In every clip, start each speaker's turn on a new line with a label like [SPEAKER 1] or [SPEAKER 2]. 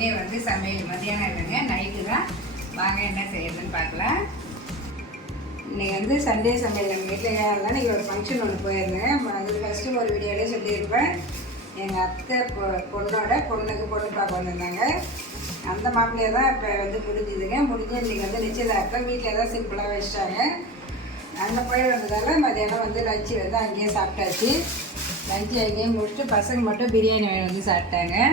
[SPEAKER 1] Sunday வந்து சமையல் மதியானம் இல்லைங்க நைட்டு தான். வாங்க என்ன செய்யறதுன்னு பார்க்கலாம். இன்றைக்கி வந்து சண்டே சமையல். நம்ம வீட்டில் ஏன் இன்றைக்கி ஒரு ஃபங்க்ஷன் ஒன்று போயிருந்தேன். அது ஃபஸ்ட்டு ஒரு வீடியோலே சொல்லியிருப்பேன். எங்கள் அத்தை பொ- பொண்ணோட பொண்ணுக்கு பொண்ணு பார்க்க வந்திருந்தாங்க. அந்த மாப்பிள்ளையை தான் இப்போ வந்து முடிஞ்சுதுங்க. முடிஞ்சு இன்றைக்கி வந்து நிச்சயதார்த்தம். வீட்டில் தான் சிம்பிளாக வச்சிட்டாங்க. அங்கே போய் வந்ததால் மதியானம் வந்து லஞ்சு வந்து அங்கேயே சாப்பிட்டாச்சு. லஞ்சு அங்கேயே முடிச்சுட்டு பசங்க மட்டும் பிரியாணி வாங்கி வந்து சாப்பிட்டாங்க.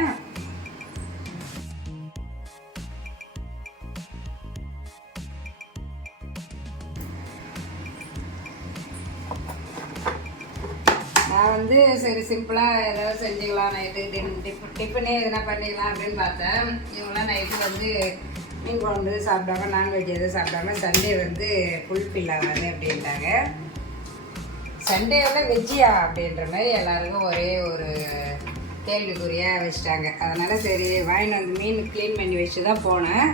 [SPEAKER 1] வந்து சரி சிம்பிளாக ஏதாவது செஞ்சுக்கலாம். நைட்டு டின் டிஃப் டிஃபனே எதுனா பண்ணிக்கலாம் அப்படின்னு பார்த்தேன். இவங்களாம் நைட்டு வந்து மீன் குழம்பு சாப்பிடாம நான்வெஜ் எதுவும் சாப்பிடாம சண்டே வந்து ஃபுல்ஃபில் ஆகாது அப்படின்ட்டாங்க. சண்டேவில் வெஜ்ஜியா அப்படின்ற மாதிரி எல்லாருக்கும் ஒரே ஒரு கேள்விக்குறியாக வச்சுட்டாங்க. அதனால் சரி வாங்கிட்டு வந்து மீன் க்ளீன் பண்ணி வச்சு தான் போனேன்.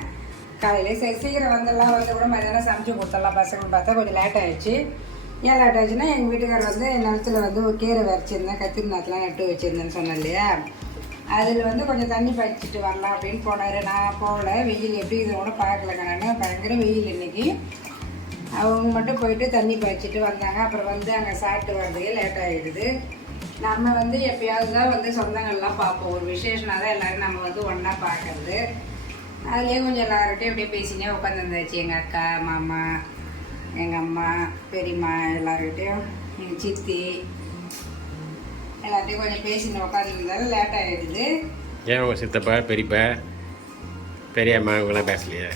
[SPEAKER 1] காலையில் சரி சீக்கிரம் வந்துடலாம் வந்து கூட மதியானம் சமைச்சு கொடுத்துடலாம் பசங்க பார்த்தா கொஞ்சம் லேட் ஆயிடுச்சு. ஏன் லேட் ஆச்சுன்னா எங்கள் வீட்டுக்காரர் வந்து நிலத்துல வந்து ஒரு கீரை வரைச்சிருந்தேன் கத்திரி நாத்தெலாம் நட்டு வச்சுருந்தேன்னு சொன்னேன் இல்லையா? அதில் வந்து கொஞ்சம் தண்ணி பாய்ச்சிட்டு வரலாம் அப்படின்னு போனார். நான் போகல. வெயில் எப்படி இதை கூட பார்க்கல. நான் பயங்கர வெயில் இன்னைக்கு. அவங்க மட்டும் போயிட்டு தண்ணி பாய்ச்சிட்டு வந்தாங்க. அப்புறம் வந்து அங்கே சாப்பிட்டு வர்றதுக்கே லேட் ஆகிடுது நம்ம வந்து எப்பயாவது தான் வந்து சொந்தங்கள்லாம் பார்ப்போம். ஒரு விசேஷனா தான் எல்லோரும் நம்ம வந்து ஒன்றா பார்க்கறது. அதுலேயே கொஞ்சம் எல்லார்கிட்டையும் அப்படியே பேசினே உட்காந்துருந்தாச்சு எங்கள் அக்கா மாமா எங்கள் அம்மா பெரியம்மா எல்லார்கிட்டையும் எங்கள் சித்தி எல்லார்ட்டையும் கொஞ்சம் பேசின்னு உட்காந்துருந்தாலும் லேட் ஆகிடுது
[SPEAKER 2] ஏன் உங்கள் சித்தப்பா பெரியப்பா பெரியம்மா இவங்களாம் பேசலையே?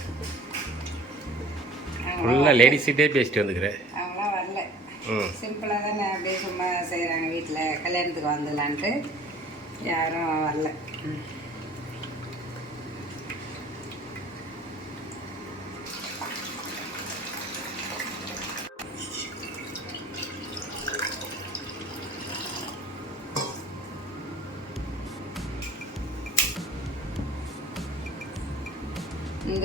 [SPEAKER 2] ஃபுல்லாக லேடிஸ்கிட்டே பேசிட்டு வந்துக்கிறேன்
[SPEAKER 1] அவங்களாம் வரல. சிம்பிளாக தானே அப்படியே சும்மா செய்கிறாங்க வீட்டில் கல்யாணத்துக்கு வந்துடலான்ட்டு. யாரும் வரல.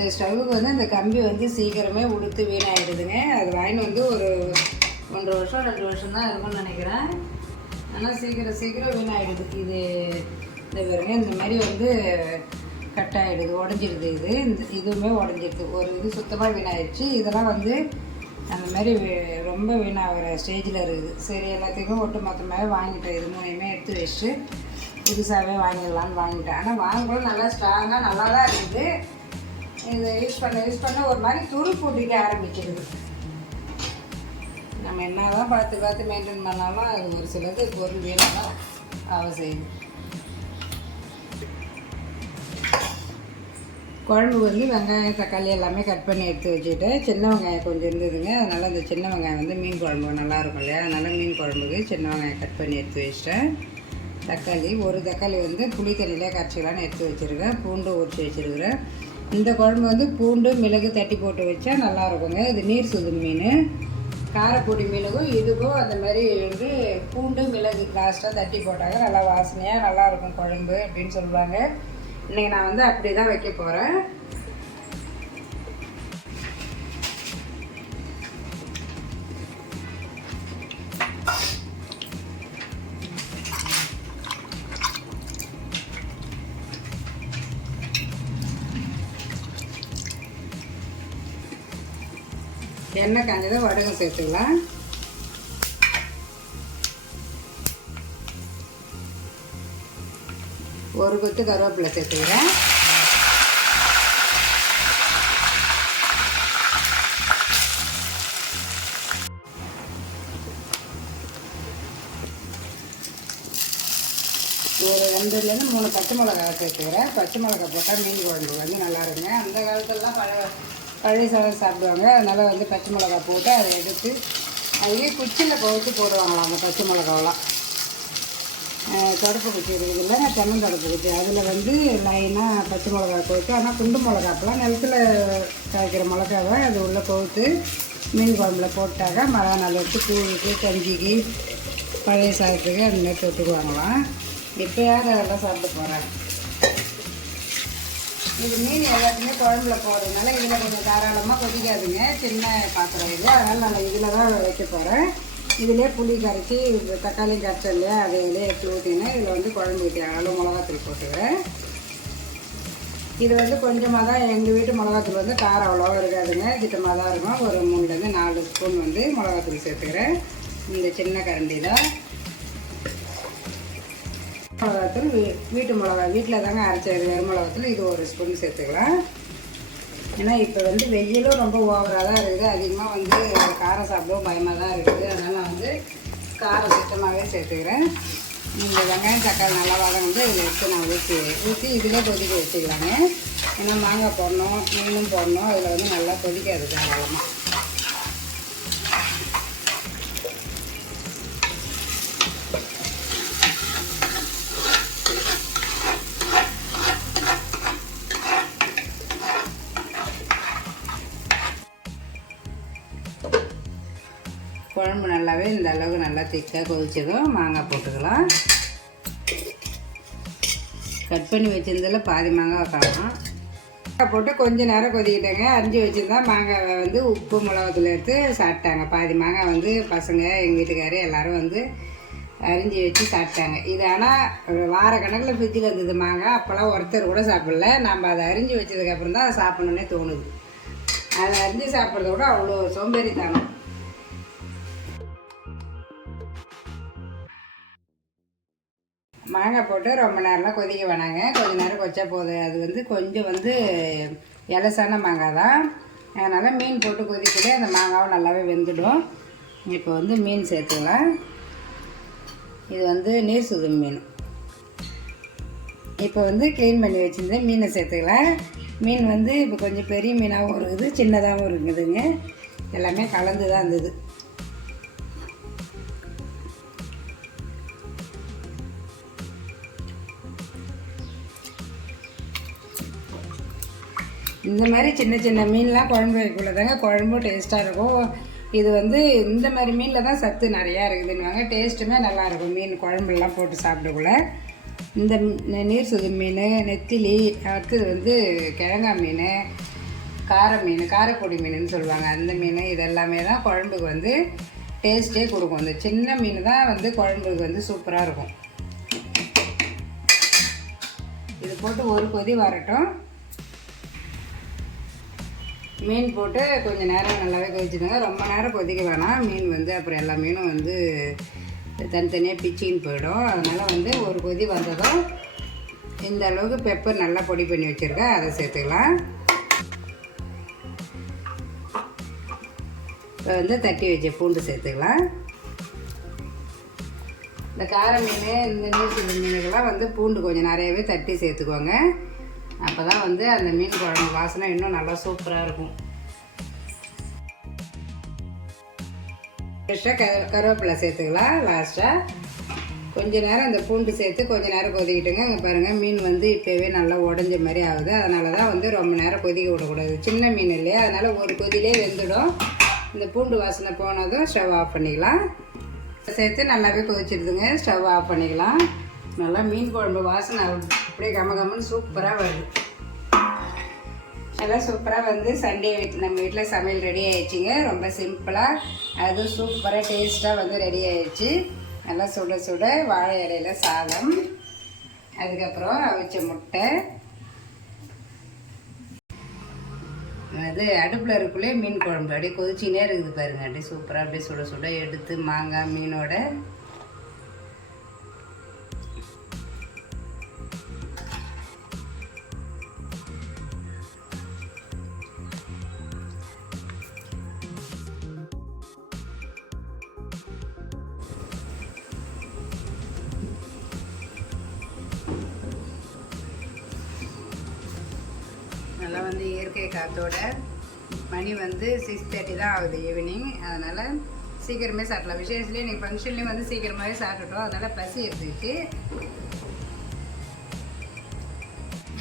[SPEAKER 1] இந்த ஸ்டவ்வுக்கு வந்து இந்த கம்பி வந்து சீக்கிரமே உடுத்து வீணாயிடுதுங்க. அது வாங்கிட்டு வந்து ஒரு ஒன்றரை வருஷம் ரெண்டு வருஷம் தான் இருக்கும்னு நினைக்கிறேன். ஆனால் சீக்கிரம் சீக்கிரம் வீணாயிடுது. இது இந்த பாருங்க இந்த மாதிரி வந்து கட் ஆகிடுது உடஞ்சிடுது இது. இந்த இதுவுமே உடஞ்சிடுது. ஒரு இது சுத்தமாக வீணாயிடுச்சு. இதெல்லாம் வந்து அந்த மாதிரி ரொம்ப வீணாகிற ஸ்டேஜில் இருக்குது. சரி எல்லாத்தையுமே ஒட்டு மொத்தமாகவே வாங்கிட்டேன். இது மூணையுமே எடுத்து வச்சுட்டு புதுசாகவே வாங்கிடலான்னு வாங்கிட்டேன். ஆனால் வாங்கக்கூட நல்லா ஸ்ட்ராங்காக நல்லா தான் இருக்குது. இதை யூஸ் பண்ண யூஸ் பண்ண ஒரு மாதிரி துரு பூட்டிக்க ஆரம்பிக்கிறது. நம்ம என்ன தான் பார்த்து பார்த்து மெயின்டைன் பண்ணாலும் அது ஒரு சிலது பொருள் வீணாக ஆக செய்யுது குழம்பு வந்து வெங்காயம் தக்காளி எல்லாமே கட் பண்ணி எடுத்து வச்சுக்கிட்டேன் சின்ன வெங்காயம் கொஞ்சம் இருந்ததுங்க. அதனால் அந்த சின்ன வெங்காயம் வந்து மீன் குழம்பு நல்லாயிருக்கும் இல்லையா? அதனால் மீன் குழம்புக்கு சின்ன வெங்காயம் கட் பண்ணி எடுத்து வச்சிட்டேன். தக்காளி ஒரு தக்காளி வந்து புளி தண்ணியிலே கரைச்சிக்கலான்னு எடுத்து வச்சுருக்கேன். பூண்டு உரிச்சு வச்சுருக்கிறேன். இந்த குழம்பு வந்து பூண்டு மிளகு தட்டி போட்டு வச்சா நல்லா இருக்குங்க இது நீர் சுது மீன். காரப்பொடி மிளகும் இதுக்கும் அந்த மாதிரி வந்து பூண்டு மிளகு லாஸ்ட்டாக தட்டி போட்டாங்க நல்லா வாசனையாக நல்லாயிருக்கும் குழம்பு அப்படின்னு சொல்லுவாங்க. இன்றைக்கி நான் வந்து அப்படி தான் வைக்க போகிறேன் எண்ணெய் காஞ்சதை வடகம் சேர்த்துக்கலாம். ஒரு கொத்து கருவேப்பிலை சேர்த்துக்கிறேன். ஒரு ரெண்டுலேருந்து மூணு பச்சை மிளகா சேர்த்துக்கிறேன். பச்சை மிளகா போட்டால் மீன் குழம்பு வந்து நல்லா இருக்குங்க. அந்த காலத்துலலாம் பழ பழைய சாதம் சாப்பிடுவாங்க. அதனால் வந்து பச்சை மிளகா போட்டு அதை எடுத்து அதுவே குச்சியில் போட்டு போடுவாங்களாம் அந்த பச்சை மிளகாவெல்லாம். தொடப்பு தடுப்பு குச்சி இருக்குது இல்லைங்க தென்னந்தடுப்பு குச்சி. அதில் வந்து லைனாக பச்சை மிளகா போட்டு ஆனால் குண்டு மிளகாப்பெல்லாம் நிலத்துல காய்க்கிற மிளகாவை அது உள்ளே போட்டு மீன் குழம்புல போட்டாக்க மிளகா நாள் வச்சு கூழுக்கு கஞ்சிக்கு பழைய சாதத்துக்கு அந்த மாதிரி தொட்டுக்குவாங்களாம். இப்போ யார் அதெல்லாம் சாப்பிட்டு போகிறாங்க இது மீன் எல்லாத்தையுமே குழம்புல போடுறதுனால இதில் கொஞ்சம் தாராளமாக கொதிக்காதுங்க. சின்ன பாத்திரம் இது. அதனால் நான் இதில் தான் வைக்க போகிறேன் இதிலே புளி கரைச்சி தக்காளி கரைச்சல் இல்லையா அதை இதிலே எடுத்து ஊற்றினேன் இதில் வந்து குழம்பு ஊற்றி அளவு மிளகாத்தூள் போட்டுக்கிறேன். இது வந்து கொஞ்சமாக தான் எங்கள் வீட்டு மிளகாத்தூள் வந்து காரம் அவ்வளோவா இருக்காதுங்க. திட்டமாக தான் இருக்கும் ஒரு மூணுலேருந்து நாலு ஸ்பூன் வந்து மிளகாத்தூள் சேர்த்துக்கிறேன். இந்த சின்ன கரண்டியில். மிளகாத்தூள் வீ வீட்டு மிளகா வீட்டில் தாங்க அரைச்சது வெறுமிளகாத்தூள் இது ஒரு ஸ்பூன் சேர்த்துக்கலாம். ஏன்னா இப்போ வந்து வெயிலும் ரொம்ப ஓவராக தான் இருக்குது. அதிகமாக வந்து காரம் சாப்பிடவும் பயமாக தான் இருக்குது. அதனால் நான் வந்து காரம் சுத்தமாகவே சேர்த்துக்கிறேன். இந்த வெங்காயம் தக்காளி நல்லா வந்து இதில் எடுத்து நான் ஊற்றி ஊற்றி இதிலே கொதிக்க வச்சுக்கலாங்க. ஏன்னா மாங்காய் போடணும் மீனும் போடணும். அதில் வந்து நல்லா கொதிக்காது தாராளமாக நல்லா திக்காக கொதிச்சதும் மாங்காய் போட்டுக்கலாம். கட் பண்ணி வச்சிருந்ததில் பாதி மாங்காய் காணும் மாங்காய் போட்டு கொஞ்சம் நேரம் கொதிக்கிட்டேங்க. அரிஞ்சு வச்சுருந்தா மாங்காவை வந்து உப்பு மிளகாத்தூள் எடுத்து சாப்பிட்டாங்க. பாதி மாங்காய் வந்து பசங்க எங்கள் வீட்டுக்காரு எல்லோரும் வந்து அரிஞ்சு வச்சு சாப்பிட்டாங்க. இது ஆனால் வார கணக்கில் ஃப்ரிட்ஜில் இருந்தது மாங்காய். அப்போல்லாம் ஒருத்தர் கூட சாப்பிடல. நம்ம அதை அரிஞ்சு வச்சதுக்கப்புறம் தான் அதை சாப்பிட்ணுன்னே தோணுது. அதை அரிஞ்சு சாப்பிட்றத விட அவ்வளோ சோம்பேறித்தனம். மாங்காய் போட்டு ரொம்ப நேரம்லாம் கொதிக்க வேணாங்க. கொஞ்சம் நேரம் கொச்சா போதும். அது வந்து கொஞ்சம் வந்து இலசான மாங்காய் தான். அதனால் மீன் போட்டு கொதிக்கலே அந்த மாங்காவும் நல்லாவே வெந்துடும். இப்போ வந்து மீன் சேர்த்துக்கலாம். இது வந்து நீர் சுதும் மீன். இப்போ வந்து க்ளீன் பண்ணி வச்சுருந்தேன் மீனை சேர்த்துக்கலாம். மீன் வந்து இப்போ கொஞ்சம் பெரிய மீனாகவும் இருக்குது சின்னதாகவும் இருக்குதுங்க. எல்லாமே கலந்து தான் இருந்தது. இந்த மாதிரி சின்ன சின்ன மீன்லாம் குழம்பு வைக்கக்குள்ள தாங்க குழம்பும் டேஸ்ட்டாக இருக்கும். இது வந்து இந்த மாதிரி மீனில் தான் சத்து நிறையா இருக்குதுன்னுவாங்க. டேஸ்ட்டுமே நல்லாயிருக்கும் மீன் குழம்புலாம் போட்டு சாப்பிடக்குள்ள. இந்த நீர் சுது மீன் நெத்திலி அடுத்தது வந்து கிழங்கா மீன் கார மீன் காரப்பொடி மீனுன்னு சொல்லுவாங்க. அந்த மீன் இதெல்லாமே தான் குழம்புக்கு வந்து டேஸ்ட்டே கொடுக்கும். இந்த சின்ன மீன் தான் வந்து குழம்புக்கு வந்து சூப்பராக இருக்கும். இது போட்டு ஒரு கொதி வரட்டும். மீன் போட்டு கொஞ்சம் நேரம் நல்லாவே கொதிச்சுடுங்க ரொம்ப நேரம் கொதிக்க வேணாம். மீன் வந்து அப்புறம் எல்லா மீனும் வந்து தனித்தனியாக பிச்சின்னு போயிடும். அதனால் வந்து ஒரு கொதி வந்ததும் இந்த அளவுக்கு பெப்பர் நல்லா பொடி பண்ணி வச்சுருக்கேன். அதை சேர்த்துக்கலாம். இப்போ வந்து தட்டி வச்ச பூண்டு சேர்த்துக்கலாம். இந்த கார மீன் இந்த நீர் சிறு மீனுக்கெல்லாம் வந்து பூண்டு கொஞ்சம் நிறையவே தட்டி சேர்த்துக்கோங்க. அப்போ தான் வந்து அந்த மீன் குழம்பு வாசனை இன்னும் நல்லா சூப்பராக இருக்கும். ஃப்ரெஷ்ஷாக க கருவேப்பிலை சேர்த்துக்கலாம் லாஸ்ட்டாக கொஞ்ச நேரம் அந்த பூண்டு சேர்த்து கொஞ்ச நேரம் கொதிக்கிட்டுங்க. இங்கே பாருங்கள் மீன் வந்து இப்போவே நல்லா உடஞ்ச மாதிரி ஆகுது. அதனால தான் வந்து ரொம்ப நேரம் கொதிக்க விடக்கூடாது. சின்ன மீன் இல்லையா? அதனால் ஒரு கொதிலே வெந்துடும். இந்த பூண்டு வாசனை போனதும் ஸ்டவ் ஆஃப் பண்ணிக்கலாம். சேர்த்து நல்லாவே கொதிச்சிடுதுங்க ஸ்டவ் ஆஃப் பண்ணிக்கலாம். நல்லா மீன் குழம்பு வாசனை அப்படியே கம கமன்னு சூப்பராக வருது. நல்லா சூப்பராக வந்து சண்டே நம்ம வீட்டில் சமையல் ரெடி ஆயிடுச்சுங்க. ரொம்ப சிம்பிளாக அதுவும் சூப்பராக டேஸ்ட்டாக வந்து ரெடி ஆயிடுச்சு. நல்லா சுட சுட வாழை இலையில சாதம் அதுக்கப்புறம் அவிச்ச முட்டை. அது அடுப்பில் இருக்குள்ளே மீன் குழம்பு. அப்படியே கொதிச்சினே இருக்குது பாருங்க. அப்படியே சூப்பராக அப்படியே சுட சுட எடுத்து மாங்காய் மீனோட நல்லா வந்து இயற்கை காற்றோட மணி வந்து சிக்ஸ் தேர்ட்டி தான் ஆகுது ஈவினிங் அதனால் சீக்கிரமே சாப்பிடலாம். விசேஷத்துலேயும் இன்றைக்கி ஃபங்க்ஷன்லேயும் வந்து சீக்கிரமாகவே சாப்பிட்டுட்டோம். அதனால் பசி இருந்துச்சு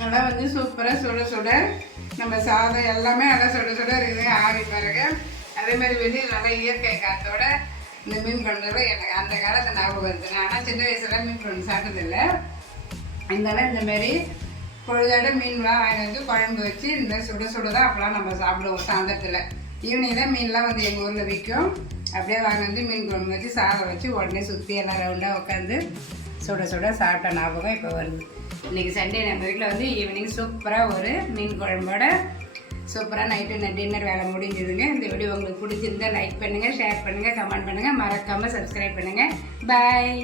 [SPEAKER 1] நல்லா வந்து சூப்பராக சுட சுட நம்ம சாதம் எல்லாமே நல்லா சுட சுட இருக்குது ஆவி பாருங்க. அதே மாதிரி வெளியில் நல்லா இயற்கை காற்றோட இந்த மீன் குழம்புல எனக்கு அந்த காலத்தை ஞாபகம் வருது. ஆனால் சின்ன வயசுல மீன் குழம்பு சாப்பிட்டதில்லை. இருந்தாலும் இந்த மாதிரி பொழுதாட மீன்லாம் வாங்கிட்டு வந்து குழம்பு வச்சு இந்த சுட சுட தான் அப்போலாம் நம்ம சாப்பிடுவோம். சாயந்தரத்தில். ஈவினிங் தான் மீன்லாம் வந்து எங்கள் ஊரில் விற்கும் அப்படியே வாங்கி வந்து மீன் குழம்பு வச்சு சாதம் வச்சு உடனே சுற்றி எல்லாம் ரவுண்டாக உட்காந்து சுட சுட சாப்பிட்ட ஞாபகம் இப்போ வருது. இன்றைக்கி சண்டே நம்ம வீட்டில் வந்து ஈவினிங் சூப்பராக ஒரு மீன் குழம்போட சூப்பராக நைட்டு இந்த டின்னர் வேலை முடிஞ்சதுங்க. இந்த வீடியோ உங்களுக்கு பிடிச்சிருந்தா லைக் பண்ணுங்கள் ஷேர் பண்ணுங்கள் கமெண்ட் பண்ணுங்கள் மறக்காமல் சப்ஸ்கிரைப் பண்ணுங்கள் பாய்